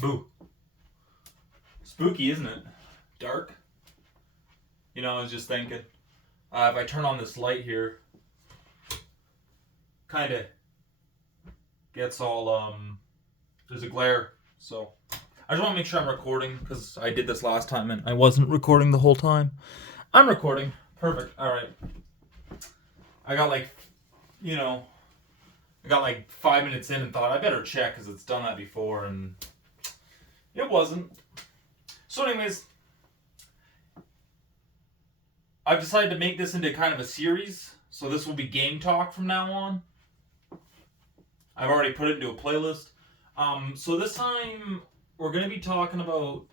Boo. Spooky, isn't it? Dark. You know, I was just thinking. If I turn on this light here, kind of gets all, there's a glare. So, I just want to make sure I'm recording, because I did this last time and I wasn't recording the whole time. I'm recording. Perfect. Alright. I got like 5 minutes in and thought I better check because it's done that before, and it wasn't. So anyways, I've decided to make this into kind of a series. So this will be game talk from now on. I've already put it into a playlist. So this time we're going to be talking about...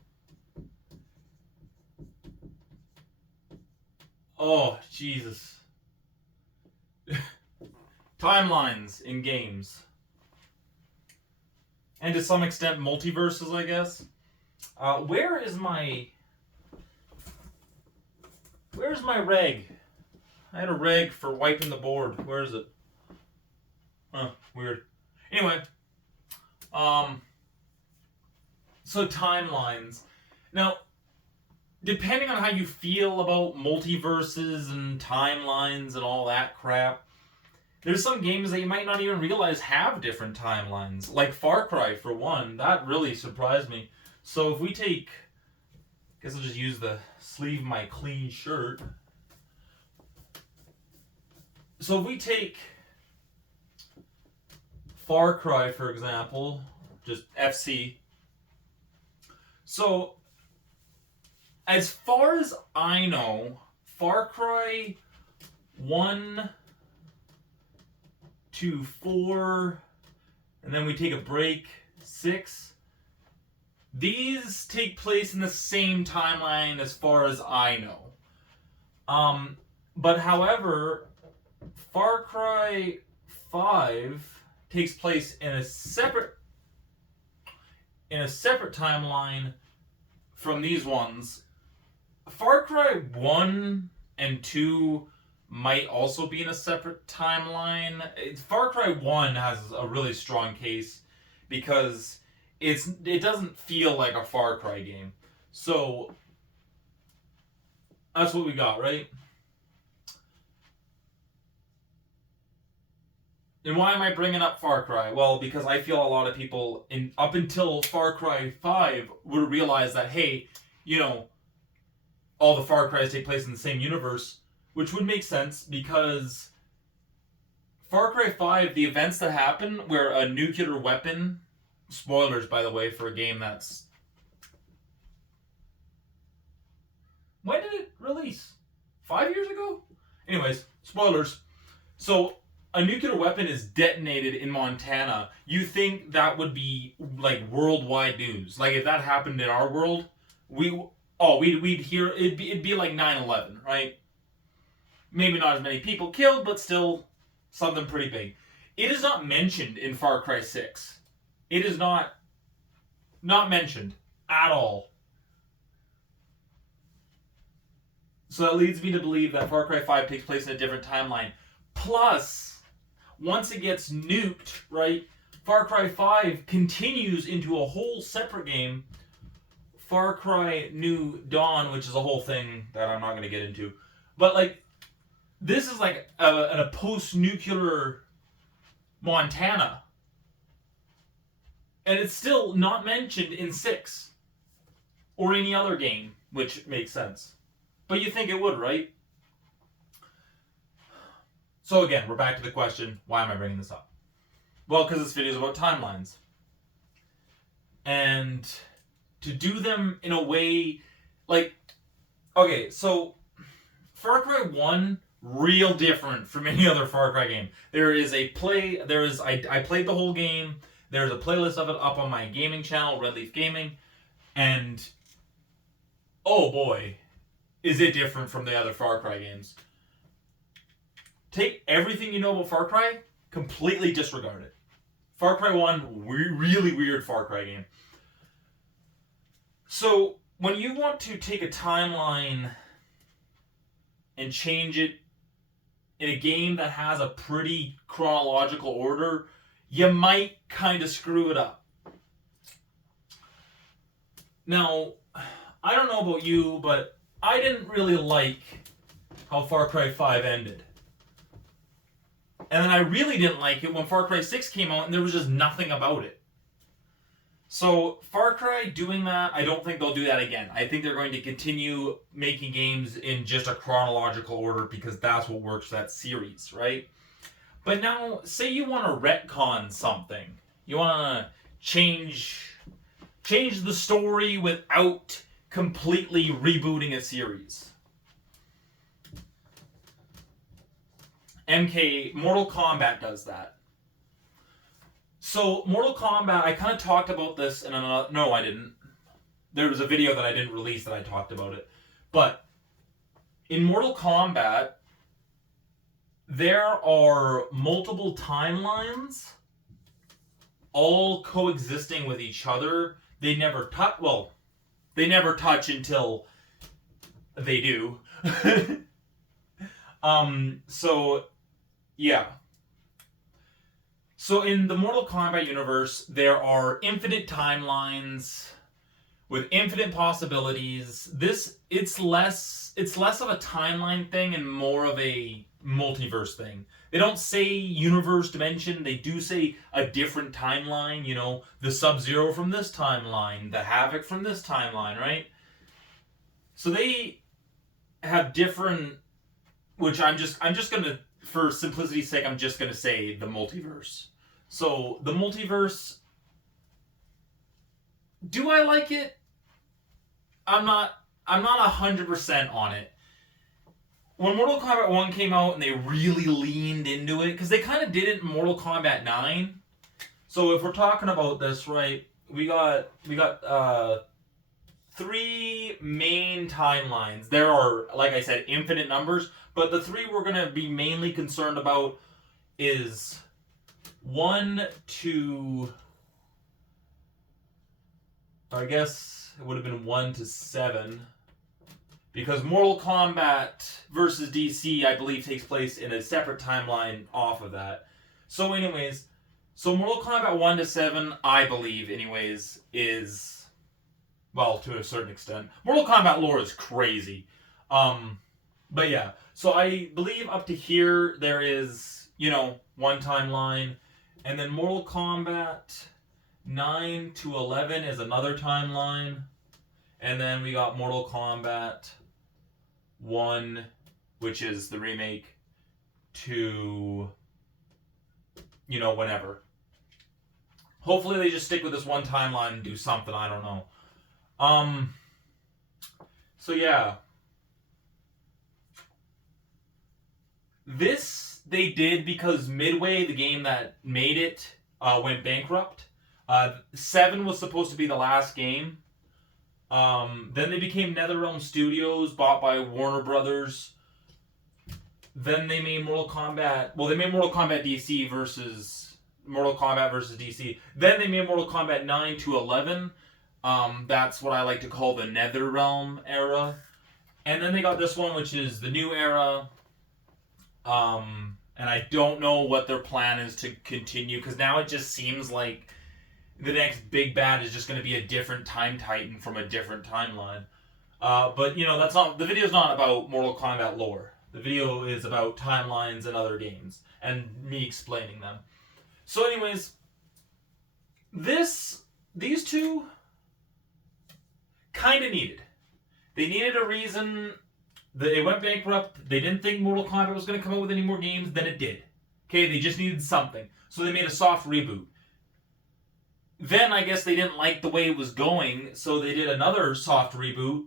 Oh, Jesus. Timelines in games. And to some extent, multiverses, I guess. Where's my reg? I had a reg for wiping the board. Where is it? Huh, weird. Anyway, so timelines. Now, depending on how you feel about multiverses and timelines and all that crap, there's some games that you might not even realize have different timelines. Like Far Cry, for one. That really surprised me. So if we take... I guess I'll just use the sleeve of my clean shirt. So if we take Far Cry, for example, just FC. So, as far as I know, Far Cry 1 to 4, and then we take a break, 6. These take place in the same timeline as far as I know. But however, Far Cry 5 takes place in a separate timeline from these ones. Far Cry 1 and 2 might also be in a separate timeline. Far Cry 1 has a really strong case because it doesn't feel like a Far Cry game. So that's what we got, right? And why am I bringing up Far Cry? Well, because I feel a lot of people, up until Far Cry 5, would realize that, hey, all the Far Cries take place in the same universe, which would make sense because Far Cry 5, the events that happen where a nuclear weapon, spoilers, by the way, for a game that's... When did it release? 5 years ago? Anyways, spoilers. So, a nuclear weapon is detonated in Montana. You think that would be, like, worldwide news. Like, if that happened in our world, we'd hear... It'd be like 9/11, right? Maybe not as many people killed, but still something pretty big. It is not mentioned in Far Cry 6. It is not mentioned at all. So that leads me to believe that Far Cry 5 takes place in a different timeline. Plus, once it gets nuked, right, Far Cry 5 continues into a whole separate game, Far Cry New Dawn, which is a whole thing that I'm not going to get into. But, like, this is like a post-nuclear Montana. And it's still not mentioned in 6. Or any other game, which makes sense. But you think it would, right? So again, we're back to the question, why am I bringing this up? Well, because this video is about timelines. And to do them in a way, like, okay, so Far Cry 1, real different from any other Far Cry game. I played the whole game. There's a playlist of it up on my gaming channel, Red Leaf Gaming, and oh boy, is it different from the other Far Cry games. Take everything you know about Far Cry, completely disregard it. Far Cry 1, really weird Far Cry game. So, when you want to take a timeline and change it in a game that has a pretty chronological order, you might kind of screw it up. Now, I don't know about you, but I didn't really like how Far Cry 5 ended. And then I really didn't like it when Far Cry 6 came out and there was just nothing about it. So, Far Cry doing that, I don't think they'll do that again. I think they're going to continue making games in just a chronological order because that's what works for that series, right? But now, say you want to retcon something. You want to change the story without completely rebooting a series. Mortal Kombat does that. So, Mortal Kombat, I kind of talked about this in another... No, I didn't. There was a video that I didn't release that I talked about it. But, in Mortal Kombat, there are multiple timelines all coexisting with each other. They never touch... Well, they never touch until they do. So, yeah. So in the Mortal Kombat universe, there are infinite timelines with infinite possibilities. It's less of a timeline thing and more of a multiverse thing. They don't say universe dimension, they do say a different timeline, you know, the Sub-Zero from this timeline, the Havoc from this timeline, right? So they have different, which I'm just gonna, for simplicity's sake, I'm just gonna say the multiverse. So the multiverse, do I like it? I'm not 100% on it. When Mortal Kombat 1 came out and they really leaned into it, because they kind of did it in Mortal Kombat 9. So if we're talking about this, right, we got 3 main timelines. There are, like I said, infinite numbers, but the 3 we're going to be mainly concerned about is 1 to, I guess it would have been 1 to 7. Because Mortal Kombat versus DC, I believe, takes place in a separate timeline off of that. So anyways, so Mortal Kombat 1 to 7, I believe, anyways, is, well, to a certain extent. Mortal Kombat lore is crazy. But yeah, so I believe up to here there is, you know, one timeline. And then Mortal Kombat 9 to 11 is another timeline. And then we got Mortal Kombat 1, which is the remake, to, you know, whenever. Hopefully they just stick with this one timeline and do something, I don't know. So yeah. This they did because Midway, the game that made it, went bankrupt. 7 was supposed to be the last game. Then they became NetherRealm Studios, bought by Warner Brothers. Then they made Mortal Kombat. Well, they made Mortal Kombat DC versus Mortal Kombat versus DC. Then they made Mortal Kombat 9 to 11. That's what I like to call the NetherRealm era. And then they got this one, which is the new era. And I don't know what their plan is to continue, because now it just seems like the next big bad is just going to be a different Time Titan from a different timeline. But, you know, that's not... The video's not about Mortal Kombat lore. The video is about timelines and other games. And me explaining them. So anyways, these two kind of needed. They needed a reason. It went bankrupt. They didn't think Mortal Kombat was going to come out with any more games. Then it did. Okay, they just needed something. So they made a soft reboot. Then I guess they didn't like the way it was going, so they did another soft reboot.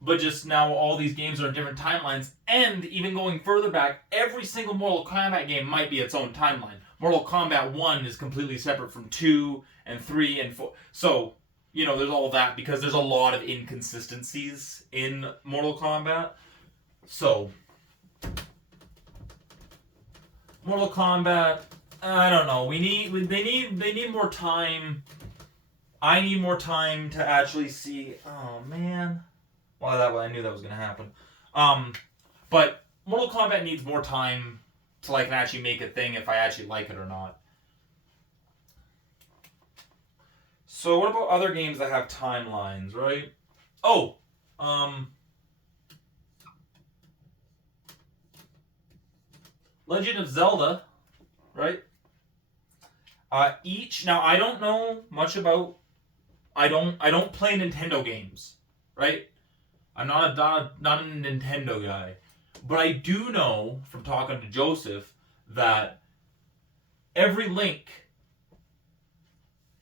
But just now all these games are in different timelines. And even going further back, every single Mortal Kombat game might be its own timeline. Mortal Kombat 1 is completely separate from 2 and 3 and 4. So, you know, there's all that because there's a lot of inconsistencies in Mortal Kombat. So, Mortal Kombat, I don't know. They need more time. I need more time to actually see. Oh man. Well, I knew that was gonna happen. But Mortal Kombat needs more time to like actually make a thing if I actually like it or not. So what about other games that have timelines, right? Oh, Legend of Zelda, right? Each now I don't know much about. I don't play Nintendo games, right? I'm not a Nintendo guy, but I do know from talking to Joseph that every Link,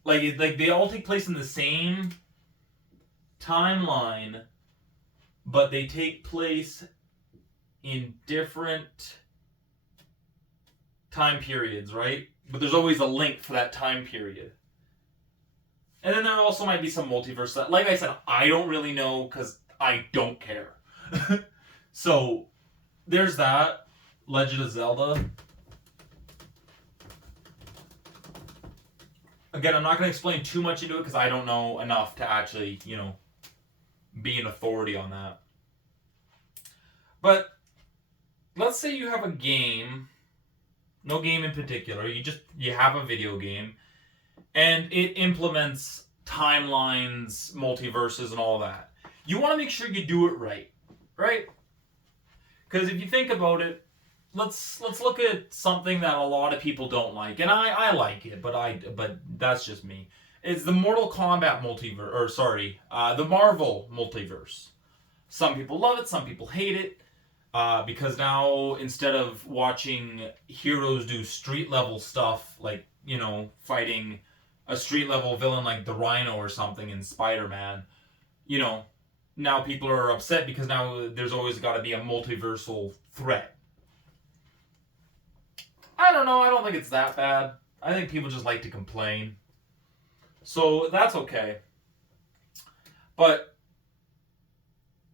like they all take place in the same timeline, but they take place in different time periods, right? But there's always a link for that time period. And then there also might be some multiverse that, like I said, I don't really know because I don't care. So there's that. Legend of Zelda. Again, I'm not going to explain too much into it because I don't know enough to actually, be an authority on that. But let's say you have a game, no game in particular, you have a video game, and it implements timelines, multiverses, and all that. You want to make sure you do it right, right? Because if you think about it, let's look at something that a lot of people don't like, and I like it, but that's just me. It's the Mortal Kombat multiverse, or sorry, the Marvel multiverse. Some people love it, some people hate it, because now instead of watching heroes do street level stuff, like fighting a street level villain like the Rhino or something in Spider-Man, now people are upset because now there's always got to be a multiversal threat. I don't know. I don't think it's that bad. I think people just like to complain. So that's okay. But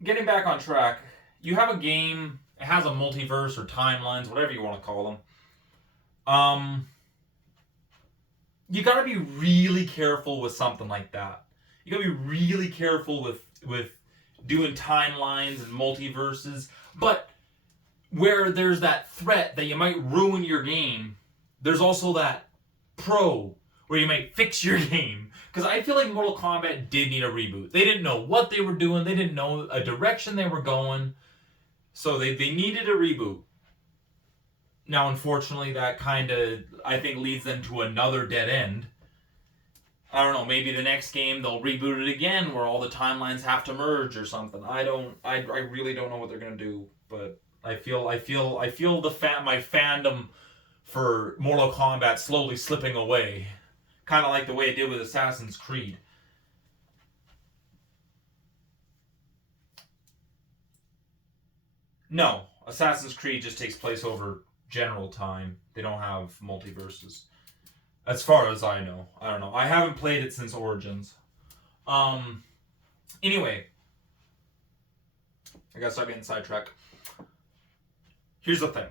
getting back on track, you have a game, it has a multiverse or timelines, whatever you want to call them. You got to be really careful with something like that. You got to be really careful with doing timelines and multiverses. But where there's that threat that you might ruin your game, there's also that pro where you might fix your game. Because I feel like Mortal Kombat did need a reboot. They didn't know what they were doing. They didn't know a direction they were going. So they needed a reboot. Now, unfortunately, that kind of, I think, leads them to another dead end. I don't know, maybe the next game they'll reboot it again where all the timelines have to merge or something. I really don't know what they're going to do, but I feel my fandom for Mortal Kombat slowly slipping away. Kind of like the way it did with Assassin's Creed. No, Assassin's Creed just takes place over general time. They don't have multiverses. As far as I know. I don't know. I haven't played it since Origins. Anyway. I gotta start getting sidetracked. Here's the thing.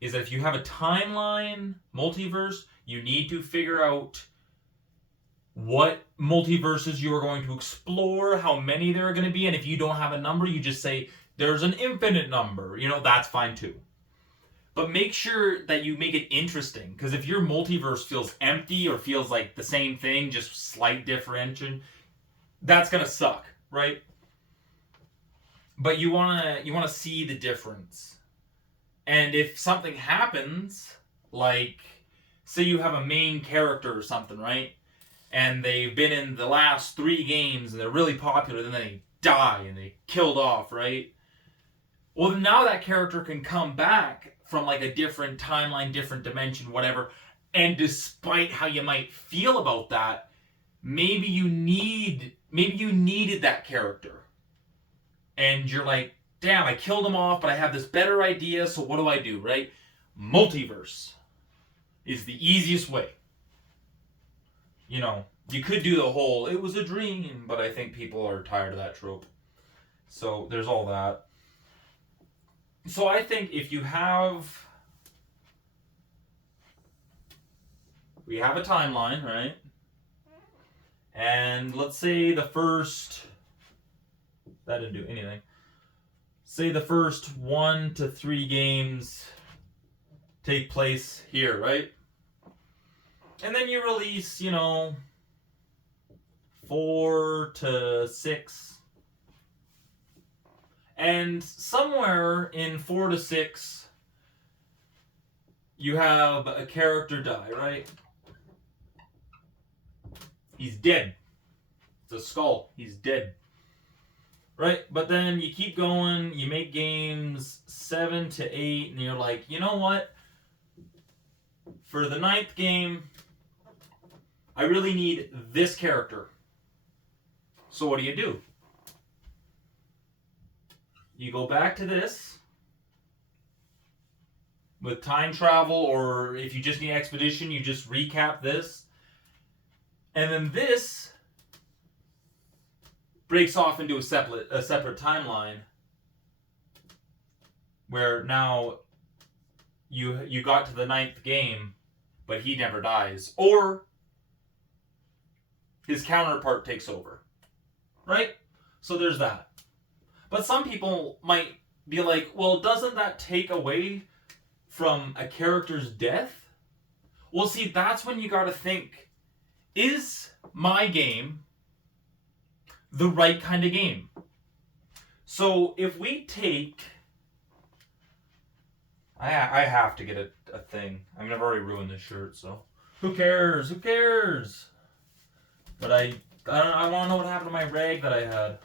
Is that if you have a timeline multiverse, you need to figure out what multiverses you are going to explore, how many there are going to be, and if you don't have a number, you just say, there's an infinite number. That's fine too. But make sure that you make it interesting, because if your multiverse feels empty or feels like the same thing, just slight differentiation, that's going to suck, right? But you want to see the difference. And if something happens, like, say you have a main character or something, right? And they've been in the last 3 games and they're really popular, then they die and they killed off, right? Well, now that character can come back from like a different timeline, different dimension, whatever. And despite how you might feel about that, maybe you needed that character. And you're like, damn, I killed him off, but I have this better idea, so what do I do, right? Multiverse is the easiest way. You could do the whole, it was a dream, but I think people are tired of that trope. So there's all that. So I think if we have a timeline, right? And let's say that didn't do anything. Say the first 1 to 3 games take place here, right? And then you release, 4 to 6. And somewhere in 4 to 6, you have a character die, right? He's dead. It's a skull. He's dead. Right? But then you keep going, you make games 7 to 8, and you're like, you know what? For the 9th game, I really need this character. So what do? You go back to this with time travel, or if you just need expedition, you just recap this. And then this breaks off into a separate timeline where now you got to the 9th game, but he never dies. Or his counterpart takes over. Right? So there's that. But some people might be like, well, doesn't that take away from a character's death? Well, see, that's when you gotta think, is my game the right kind of game? So if we take... I have to get a thing. I mean, I've already ruined this shirt, so... Who cares? Who cares? But I want to know what happened to my rag that I had.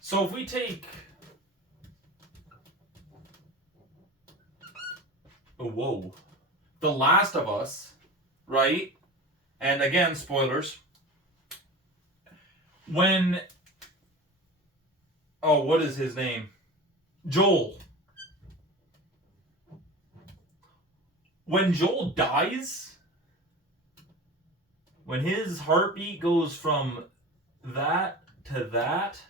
So if we take... Oh, whoa. The Last of Us, right? And again, spoilers. When... Oh, what is his name? Joel. When Joel dies, when his heartbeat goes from that to that,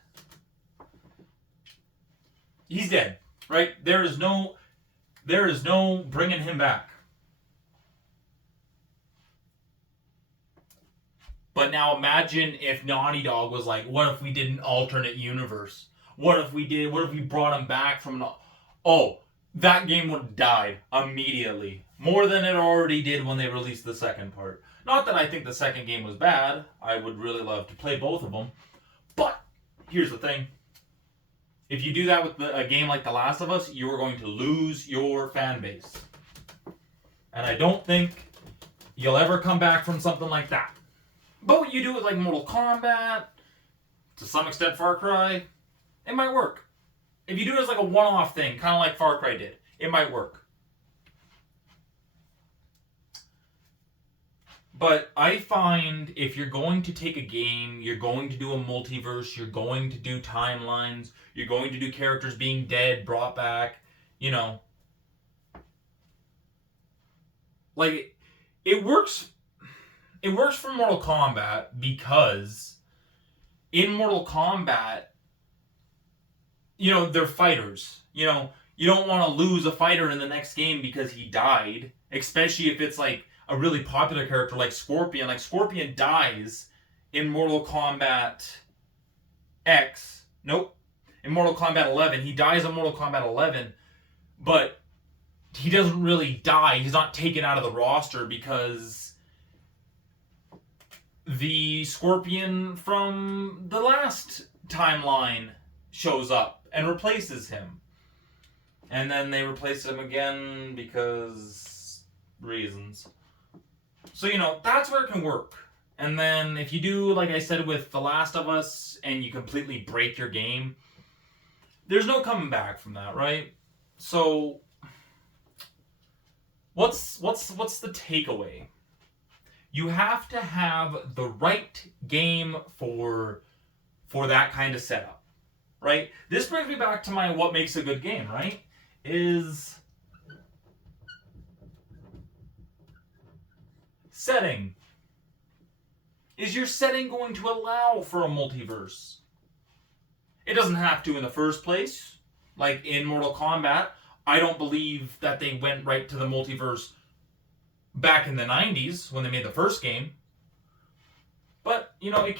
he's dead, right? There is no bringing him back. But now imagine if Naughty Dog was like, what if we did an alternate universe? What if we brought him back from an... Oh, that game would have died immediately. More than it already did when they released the second part. Not that I think the second game was bad. I would really love to play both of them. But, here's the thing. If you do that with a game like The Last of Us, you're going to lose your fan base. And I don't think you'll ever come back from something like that. But what you do with like Mortal Kombat, to some extent Far Cry, it might work. If you do it as like a one-off thing, kind of like Far Cry did, it might work. But I find if you're going to take a game, you're going to do a multiverse, you're going to do timelines, you're going to do characters being dead, brought back, like, it works. It works for Mortal Kombat because in Mortal Kombat, they're fighters. You don't want to lose a fighter in the next game because he died, especially if it's like a really popular character like Scorpion. Like, Scorpion dies in Mortal Kombat X. Nope. In Mortal Kombat 11. He dies in Mortal Kombat 11, but he doesn't really die. He's not taken out of the roster because the Scorpion from the last timeline shows up and replaces him. And then they replace him again because reasons. So, that's where it can work. And then if you do, like I said, with The Last of Us, and you completely break your game, there's no coming back from that, right? So, what's the takeaway? You have to have the right game for that kind of setup, right? This brings me back to my what makes a good game, right? Is setting. Is your setting going to allow for a multiverse? It doesn't have to in the first place. Like in Mortal Kombat, I don't believe that they went right to the multiverse back in the 90s when they made the first game. But, it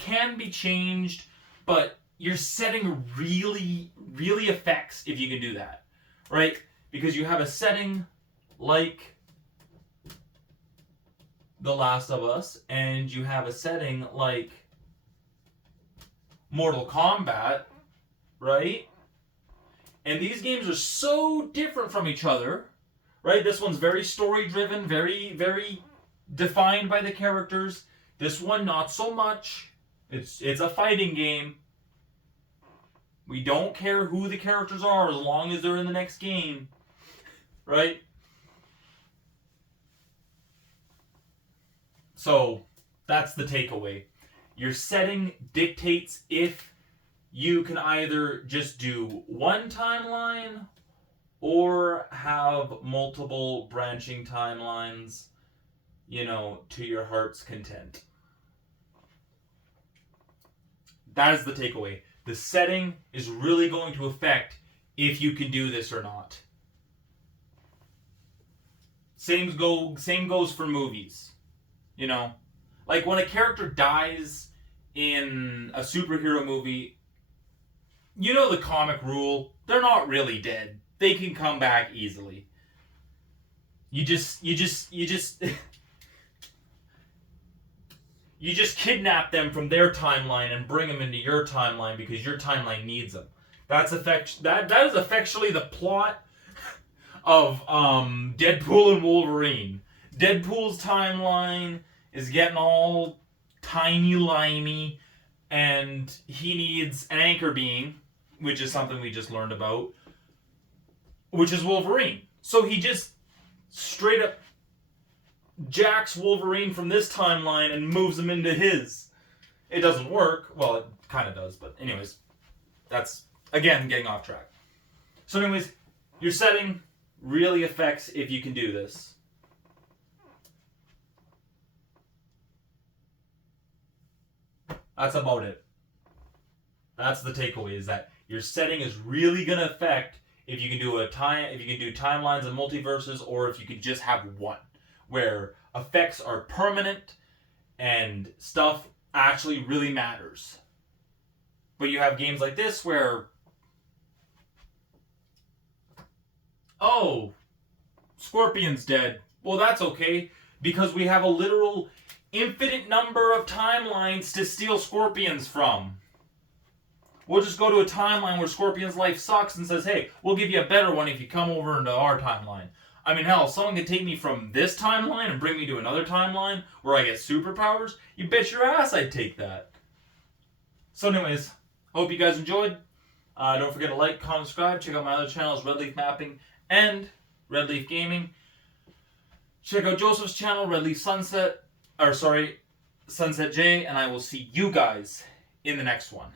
can be changed, but your setting really, really affects if you can do that, right? Because you have a setting like The Last of Us, and you have a setting like Mortal Kombat, right? And these games are so different from each other, right? This one's very story driven, very, very defined by the characters. This one, not so much. It's a fighting game. We don't care who the characters are as long as they're in the next game, right? So that's the takeaway. Your setting dictates if you can either just do one timeline or have multiple branching timelines, to your heart's content. That is the takeaway. The setting is really going to affect if you can do this or not. Same goes for movies. Like when a character dies in a superhero movie, the comic rule, they're not really dead. They can come back easily. You just you just kidnap them from their timeline and bring them into your timeline because your timeline needs them. That is effectually the plot of Deadpool and Wolverine. Deadpool's timeline is getting all timey-limey, and he needs an anchor being, which is something we just learned about, which is Wolverine. So he just straight up jacks Wolverine from this timeline and moves him into his. It doesn't work. Well, it kind of does, but anyways, that's, again, getting off track. So anyways, your setting really affects if you can do this. That's about it. That's the takeaway, is that your setting is really going to affect if you can do timelines and multiverses, or if you can just have one where effects are permanent and stuff actually really matters. But you have games like this where, oh, Scorpion's dead. Well, that's okay, because we have a literal infinite number of timelines to steal Scorpions from. We'll just go to a timeline where Scorpion's life sucks and says, hey, we'll give you a better one if you come over into our timeline. I mean, hell, someone can take me from this timeline and bring me to another timeline where I get superpowers. You bet your ass I'd take that. So anyways, hope you guys enjoyed. Don't forget to like, comment, subscribe. Check out my other channels, Red Leaf Mapping and Red Leaf Gaming. Check out Joseph's channel, Red Leaf Sunset J, and I will see you guys in the next one.